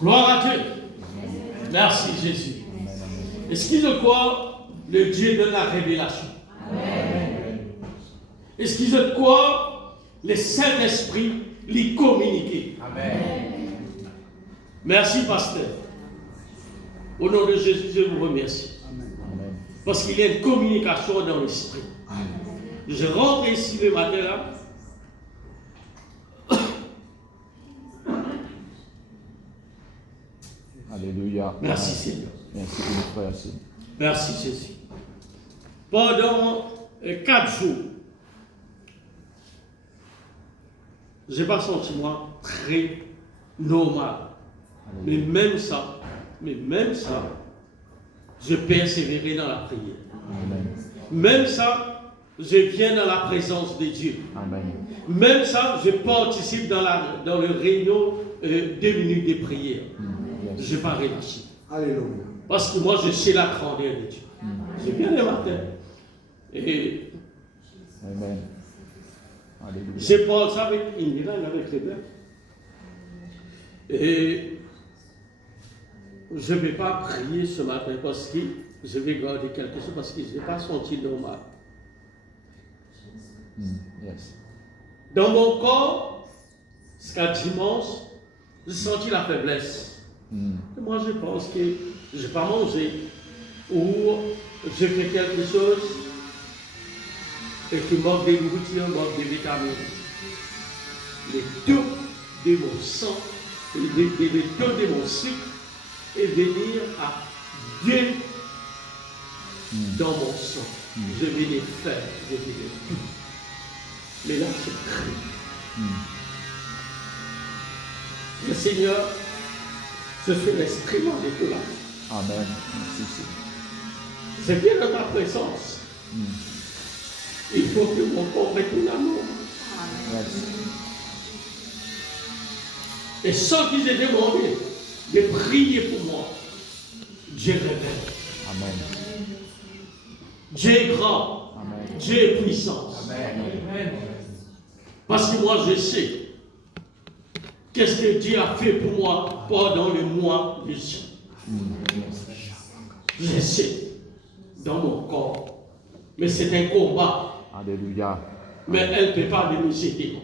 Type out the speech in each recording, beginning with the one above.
Gloire à Dieu. Merci Jésus. Est-ce qu'ils ont quoi? Le Dieu de la révélation. Est-ce qu'ils ont quoi? Le Saint-Esprit lui communiquer. Merci pasteur. Au nom de Jésus, je vous remercie. Parce qu'il y a une communication dans l'esprit. Je rentre ici le matin là. Alléluia. Merci Seigneur. Merci pour notre frère. Merci Jésus. Pendant 4 jours, je n'ai pas senti moi très normal. Mais même ça, je persévérais dans la prière. Amen. Même ça, je viens dans la présence de Dieu. Amen. Même ça, je participe dans le réunion 2 minutes de prière. Je n'ai pas relâché. Alléluia. Parce que moi, je sais la grandeur de Dieu. Je viens le matin. Et Amen. Alléluia. je parle ça avec Indira, avec les bœufs. Et je ne vais pas prier ce matin parce que je vais garder quelque chose parce que je n'ai pas senti normal. Yes. Dans mon corps, jusqu'à dimanche, j'ai senti la faiblesse. Et moi, je pense que je n'ai pas mangé ou j'ai fait quelque chose et qui manque de nourriture, manque de vitamines. Le taux de mon sang, le taux de mon sucre est venir à 2 dans mon sang. Je vais les faire, je vais les tout. Mais là, je prie. Le Seigneur, je suis l'instrument de tout là. Amen. Merci Seigneur. C'est bien dans ta présence. Il faut que mon corps retourne à moi. Merci. Et sans qu'ils aient demandé de prier pour moi, Dieu révèle. Amen. Dieu est grand. Amen. Dieu est puissant. Amen. Parce que moi, je sais qu'est-ce que Dieu a fait pour moi pendant le mois de juin. Je sais dans mon corps. Mais c'est un combat. Alléluia. Mais elle ne peut pas me aider.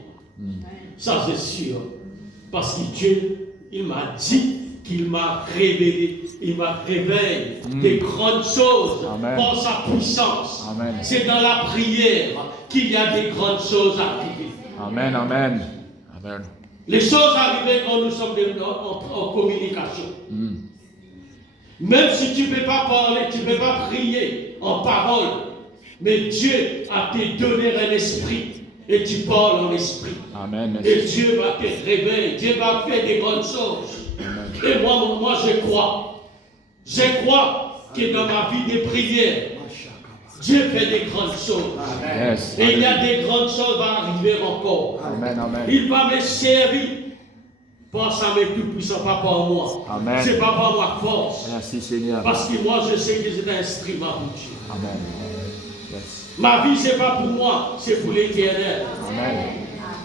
Ça, c'est sûr. Parce que Dieu, il m'a dit qu'il m'a révélé, il m'a révélé des grandes choses. Amen. Par sa puissance. Amen. C'est dans la prière qu'il y a des grandes choses à arriver. Amen. Amen. Amen. Les choses arrivent quand nous sommes en communication. Même si tu ne peux pas parler, tu ne peux pas prier en parole, mais Dieu a te donné un esprit et tu parles en esprit. Amen. Et Dieu va te réveiller, Dieu va faire des grandes choses. Amen. Et moi je crois. Je crois que dans ma vie de prière, Dieu fait des grandes choses. Yes. Et il y a des grandes choses qui vont arriver encore. Amen. Amen. Il va me servir par sa main tout puissant, pas par moi. Amen. C'est pas par ma force. Merci Seigneur. Parce que moi je sais que c'est un instrument pour Dieu. Amen. Yes. Ma vie c'est pas pour moi, c'est pour l'Éternel. Amen.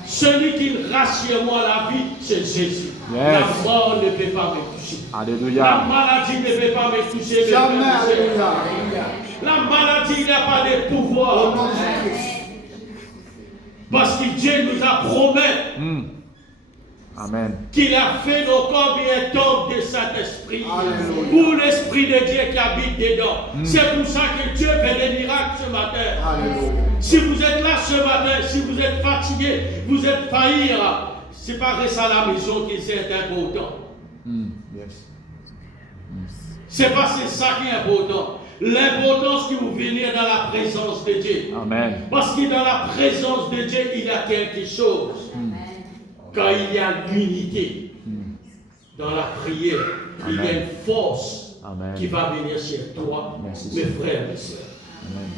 Celui qui rassure moi la vie, c'est Jésus. Yes. La mort ne peut pas me toucher. La Alléluia. maladie ne peut pas me toucher. Jamais. Alléluia. La maladie n'a pas de pouvoir. Au nom de Christ. Parce que Dieu nous a promis Amen. qu'il a fait nos corps un temple de Saint-Esprit. Alléluia. Pour l'Esprit de Dieu qui habite dedans. C'est pour ça que Dieu fait des miracles ce matin. Alléluia. Si vous êtes là ce matin, si vous êtes fatigué, vous êtes failli, c'est pas rester à la maison qui est important. Yes. C'est pas ça qui est important. L'importance que vous venez dans la présence de Dieu. Amen. Parce que dans la présence de Dieu, il y a quelque chose. Quand il y a l'unité dans la prière, il y a une force Amen. qui va venir sur toi, Merci, mes Seigneur. frères et mes sœurs. Amen.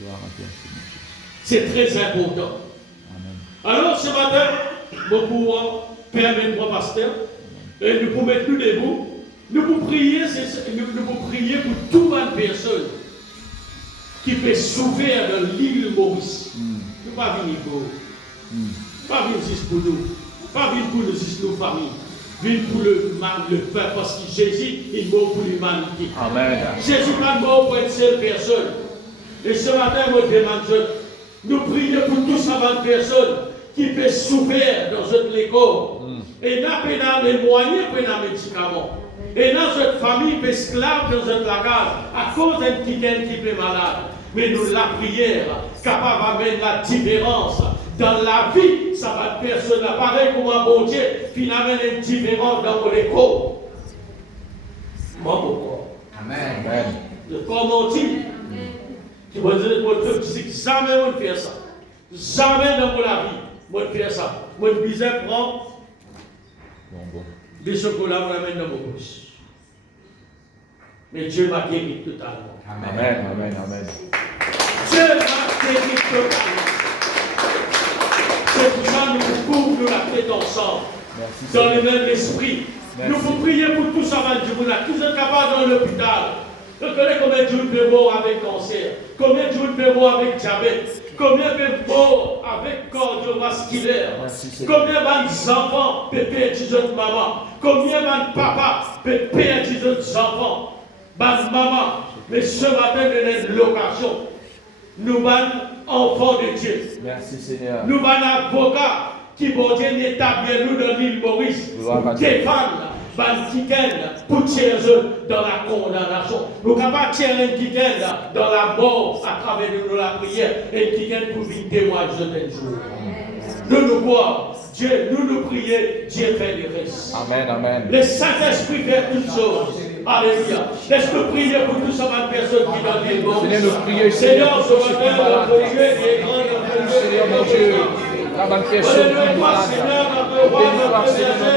Gloire à toi, Seigneur. C'est très important. Amen. Alors ce matin, nous pouvons permettre-moi, pasteur, et nous pouvons mettre nous debout. Nous pouvons prier, pour toute une personne qui peut s'ouvrir dans l'île Maurice. Nous ne pas venir pour pas venir juste pour nous. Pas vivre pour nous, juste nos familles. Vivre pour le peuple, parce que Jésus, il mort pour l'humanité. Amen. Jésus n'est pas mort pour une seule personne. Et ce matin, moi, je demande, nous prions pour toutes ces personnes qui peuvent souffrir dans notre école. Et nous avons les moyens pour les médicaments. Et dans notre famille, esclaves dans notre lacage, à cause d'un petit qui est malade. Mais nous, la prière, capable d'amener la différence. Dans la vie, ça va être personne. Pareil comme un bon Dieu, finalement, une différence dans mon école. Moi, pourquoi? Amen. Comme on dit, qui va dire jamais on ne fait ça. Jamais dans la vie, on ne fait ça. Mon bizarre prend des chocolats, on l'amène dans mon bouche. Mais Dieu m'a guéri totalement. Amen. Dieu m'a guéri totalement. C'est pour ça que nous couvrons la tête ensemble. Dans le même esprit. Nous vous prier pour tous avant Dieu qui sont capables dans l'hôpital. Vous connaissez combien de jours peut mort avec cancer, combien de jours peut mort avec diabète, combien peut mort avec cardiovasculaire, combien d'enfants peuvent perdre notre maman, combien de papas peuvent perdre nos enfants, maman. Mais ce matin, nous avons une location. Nous sommes enfants de Dieu. Merci Seigneur. Nous sommes avocats qui vont établir nous dans l'île Maurice pour défendre pour tirer dans la condamnation. Nous sommes capables de tirer un kiken dans la mort à travers nous la prière et un kiken pour vivre témoigner d'un jour. Nous nous croyons, Dieu, nous prions, Dieu fait le reste. Amen. Le Saint-Esprit fait toutes choses. Alléluia. Laisse-nous prier pour toutes ces personnes qui dans l'île Maurice. Seigneur, nous prions. Seigneur, ce matin, notre Dieu est grand, notre Dieu Seigneur, mon Dieu. La bonne personne qui est malade. Bénis-toi, Seigneur,